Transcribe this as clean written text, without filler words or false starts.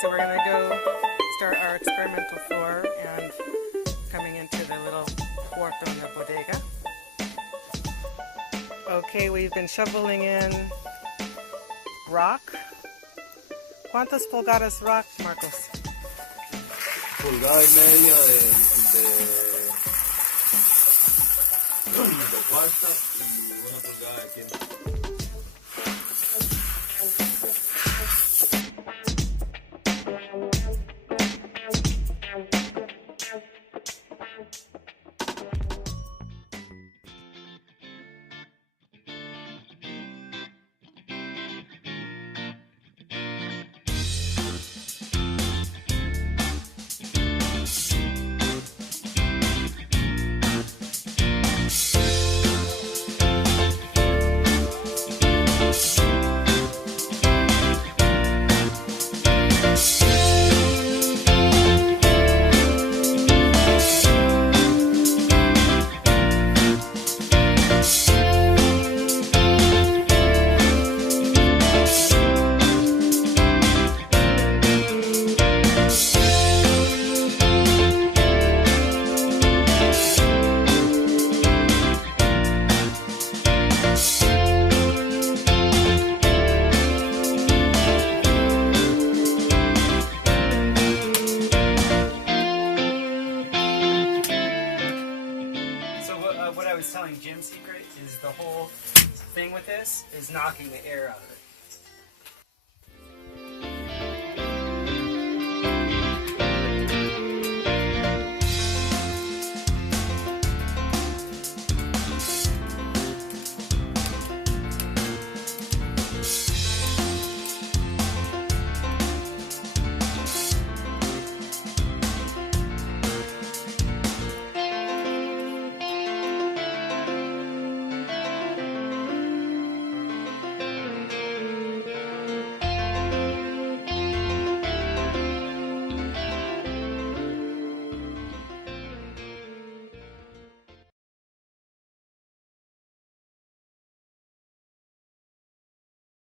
so we're going to go start our experimental floor and coming into the little cuarto in the bodega. Okay, we've been shoveling in rock. ¿Cuántas pulgadas rock, Marcos? Pulgada y media de cuarta y una pulgada de quinta. What I was telling Jim Secret is the whole thing with this is knocking the air out of it.